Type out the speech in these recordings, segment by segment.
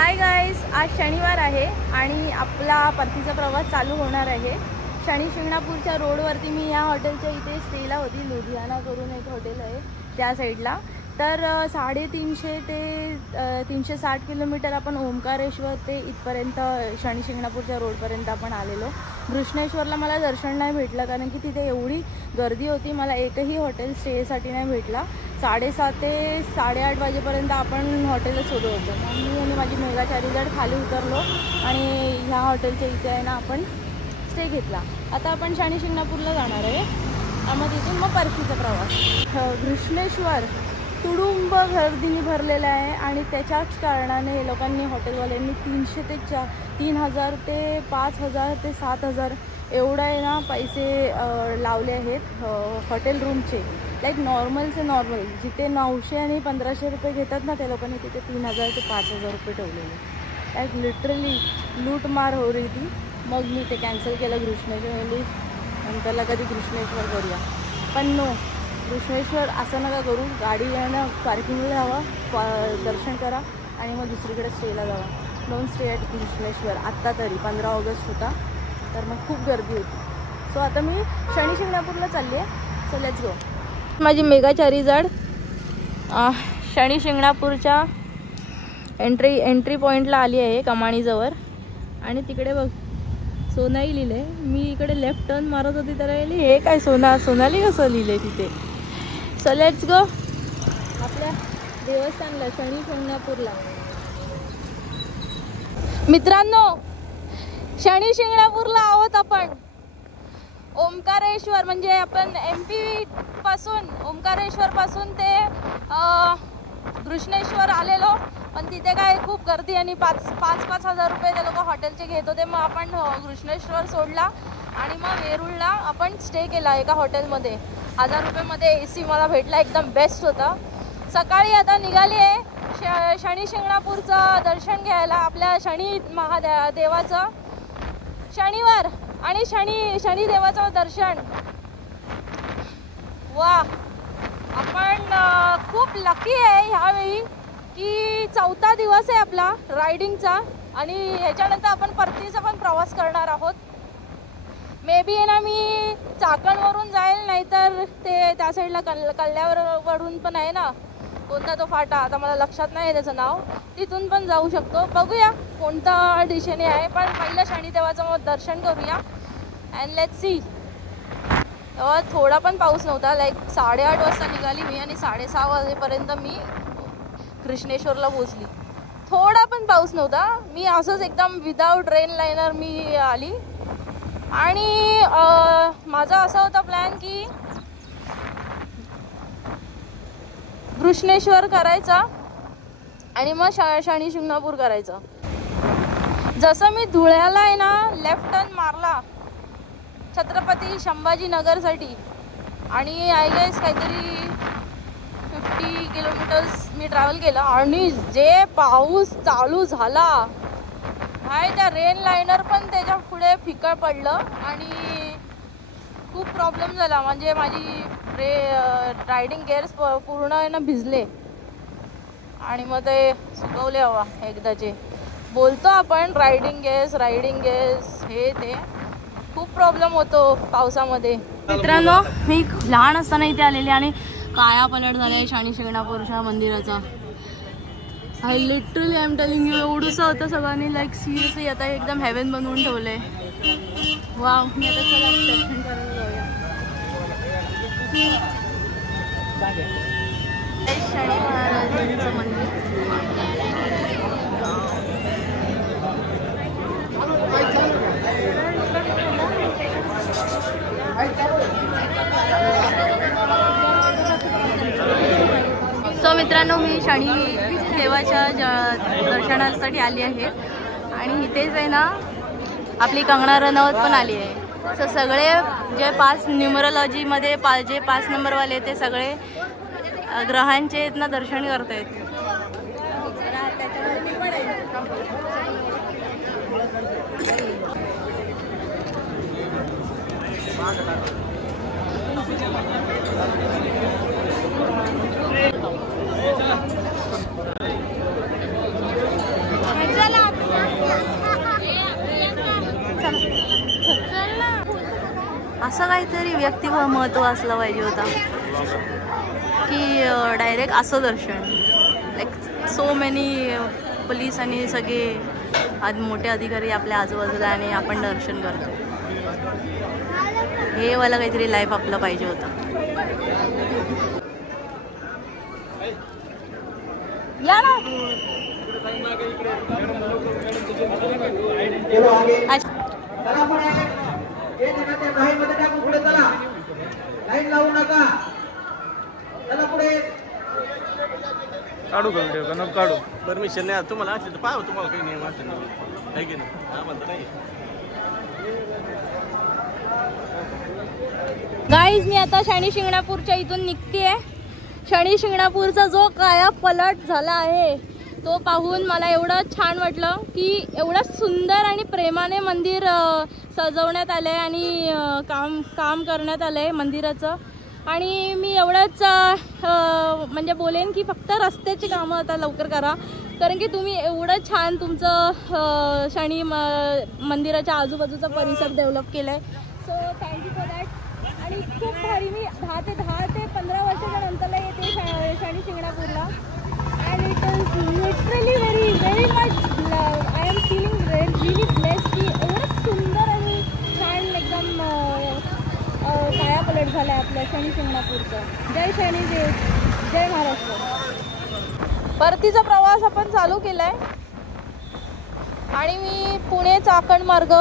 Hi guys, आज शनिवार आहे आणि आपला परतीचा प्रवास चालू होणार आहे। शनी शिंगणापूरच्या रोडवरती मी या हॉटेलच्या इथे स्टेला होती। लुधियाना करून एक हॉटेल आहे त्या साईडला। तर 350 ते 360 किलोमीटर आपण ओंकारेश्वर ते इथपर्यंत शनी शिंगणापूरच्या रोडपर्यंत आपण आलेलो। घृष्णेश्वरला मला दर्शन नाही भेटलं कारण की तिथे एवढी गर्दी होती, मला एकही हॉटेल स्टेसाठी नाही भेटला। 7:30 ते 8:30 वाजेपर्यंत आपण हॉटेलला शोधत होतो। मी आणि माझी मेगा चारीजण खाली उतरलो आणि ह्या हॉटेलच्या इथे आहे ना आपण स्टे घेतला। आता आपण शनी शिंगणापूरला जाणार आहे, मग तिथून मग परतीचा प्रवास। घृष्णेश्वर तुडुंब गर्दीने भरलेलं आहे आणि त्याच्याच कारणाने लोकांनी हॉटेलवाल्यांनी 300 ते 3,000 ते 5,000 ते 7,000 एवढा आहे ना पैसे लावले आहेत हॉटेल रूमचे। लाईक नॉर्मलचे नॉर्मल जिथे 900 आणि 1,500 रुपये घेतात ना, त्या लोकांनी तिथे 3,000 ते 5,000 रुपये ठेवलेले। लाईक लिटरली लूटमार हो रही थी। मग मी ते कॅन्सल केलं घृष्णेश्वरली, नंतरला कधी घृष्णेश्वर करूया। पण नो, घृष्णेश्वर असं नका करू। गाडी आहे ना पार्किंगला जावा, दर्शन करा आणि मग दुसरीकडे Stella Java. Don't stay at Grishneshwar. आत्ता तरी 15 ऑगस्ट होता तर मग खूप गर्दी होती। सो आता मी शनी शिंगणापूरला चालली आहे। So let's go. माझी मेगा चारीजड शनी शिंगणापूरच्या एंट्री पॉईंटला आली आहे कमाणीजवळ आणि तिकडे बघ सोनाई लिहिले। मी इकडे लेफ्ट टर्न मारत होती तर हे काय सोनाली कसं लिहिले तिथे। सो लेट्स गो आपल्या देवस्थानला शनी शिंगणापूरला। मित्रांनो, शनी शिंगणापूरला आहोत आपण। ओंकारेश्वर म्हणजे आपण MP पासून ओंकारेश्वर पासून ते घृष्णेश्वर आलेलो, पण तिथे काय खूप गर्दी आणि 5,000 रुपये ते लोक हॉटेलचे घेत होते। मग आपण घृष्णेश्वर सोडला आणि मग वेरूळला आपण स्टे केला एका हॉटेलमध्ये। 1,000 रुपयेमध्ये AC मला भेटला, एकदम बेस्ट होता। सकाळी आता निघाली आहे शनी शिंगणापूरचं दर्शन घ्यायला, आपल्या शनी महादेवाचं शनिवार आणि शनी देवाचं दर्शन। वा, आपण खूप लकी आहे ह्यावेळी की 4था दिवस आहे आपला रायडिंगचा आणि ह्याच्यानंतर आपण परतीचा पण प्रवास करणार आहोत। मे बी आहे ना मी चाकणवरून जाईल, नाहीतर ते त्या साईडला कल्यावरून पण आहे ना कोणता तो फाटा, आता मला लक्षात नाही त्याचं नाव, तिथून पण जाऊ शकतो। बघूया कोणता दिशेने आहे, पण पहिलं शनिदेवाचं मग दर्शन करूया अँड लेट्स सी। थोडा पण पाऊस नव्हता, लाईक 8:30 वाजता निघाली मी आणि 6:30 वाजेपर्यंत मी घृष्णेश्वरला पोचली। थोडा पण पाऊस नव्हता, मी असंच एकदम विदाऊट रेन लायनर मी आली। आणि माझा असा होता प्लॅन की घृष्णेश्वर करायचा आणि मग शनी शिंगणापूर करायचं। जसं मी धुळ्याला आहे ना लेफ्ट टर्न मारला छत्रपती संभाजीनगरसाठी आणि आय गेस काहीतरी 50 किलोमीटर्स मी ट्रॅव्हल केलं आणि जे पाऊस चालू झाला भाई, त्या रेन लायनर पण त्याच्या पुढे फिकट पडलं आणि खूप प्रॉब्लेम झाला। म्हणजे माझी रायडिंग गेअर्स पूर्ण आहे ना भिजले आणि मग ते सुकवले हवा एकदाचे। बोलतो आपण रायडिंग गेअर्स हे ते, खूप प्रॉब्लेम होतो पावसामध्ये। मित्रांनो, मी लहान असताना इथे आलेले आणि काया पलट झाले शनी शिंगणापूरच्या मंदिराचा। I literally I am telling you, एवढंसं होतं सगळ्यांनी लाईक सिरियसली आता एकदम हेवन बनवून ठेवले। वाव, मी आता चला दर्शन करायला जाऊया। शनी महाराजांचं मंदिर। सो मित्रांनो, मी शनी देवाच्या दर्शनासाठी आली आहे आणि इथेच आहे ना आपली कंगना रनौत पण आली आहे। सो सगळे जे 5 न्यूमरोलॉजीमध्ये जे 5 नंबरवाले ते सगळे ग्रहांचे ना दर्शन करतायत। असं काहीतरी व्यक्तिमत्व महत्त्व असलं पाहिजे होता की डायरेक्ट असं दर्शन. लाईक सो मेनी पोलीस आणि सगळे मोठे अधिकारी आपल्या आजूबाजूला आणि आपण दर्शन करतो. हे वाला काहीतरी लाईफ आपलं पाहिजे होतं. या ना काढू का व्हिडिओ का नको काढू? परमिशन नाही तुम्हाला असली तर पाहा, तुम्हाला काही नियम असेल आहे की नाही? आम्हाला नाही. गाईज मी आता शनी शिंगणापूरच्या इथून निघतेय. शनी शिंगणापूरचा जो काया पलट झाला आहे तो पाहून मला एवढं छान वाटलं की एवढं सुंदर आणि प्रेमाने मंदिर सजवण्यात आलं आहे आणि काम करण्यात आलं आहे मंदिराचं. आणि मी एवढंच म्हणजे बोलेन की फक्त रस्त्याची कामं आता लवकर करा, कारण की तुम्ही एवढं छान तुमचं शनी मंदिराच्या आजूबाजूचा परिसर डेव्हलप केला आहे. So thank you for that. आणि खूप भारी, मी 10 ते 15 वर्षाच्या नंतरला येते शनी शिंगणापूरला. And it is literally very much I am feeling really blessed की एवढं सुंदर आणि छान एकदम काया पलट झाला आहे आपल्या शनी शिंगणापूरचं. जय शनिदेव, जय महाराष्ट्र. परतीचा प्रवास आपण चालू केला आहे आणि मी पुणे चाकण मार्ग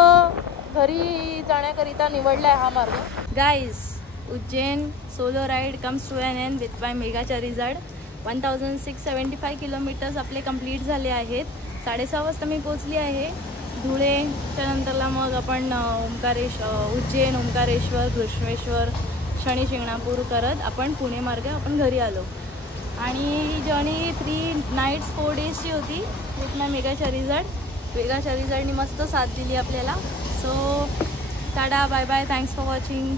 घरी जाण्याकरिता निवडला आहे हा मार्ग. Guys, Ujjain solo ride comes to an end with my mega Charizard. 1675 kilometres आपले कंप्लीट झाले आहेत. 6:30 वाजता मी पोचली आहे धुळेच्या नंतरला. मग आपण उज्जैन, ओंकारेश्वर, घृष्णेश्वर, शनी शिंगणापूर करत आपण पुणे मार्ग आपण घरी आलो. आणि ही जर्नी 3 nights 4 days होती with my mega charizard. Mega चॅरिझाडनी मस्त साथ दिली आपल्याला. So tata, bye bye, thanks for watching.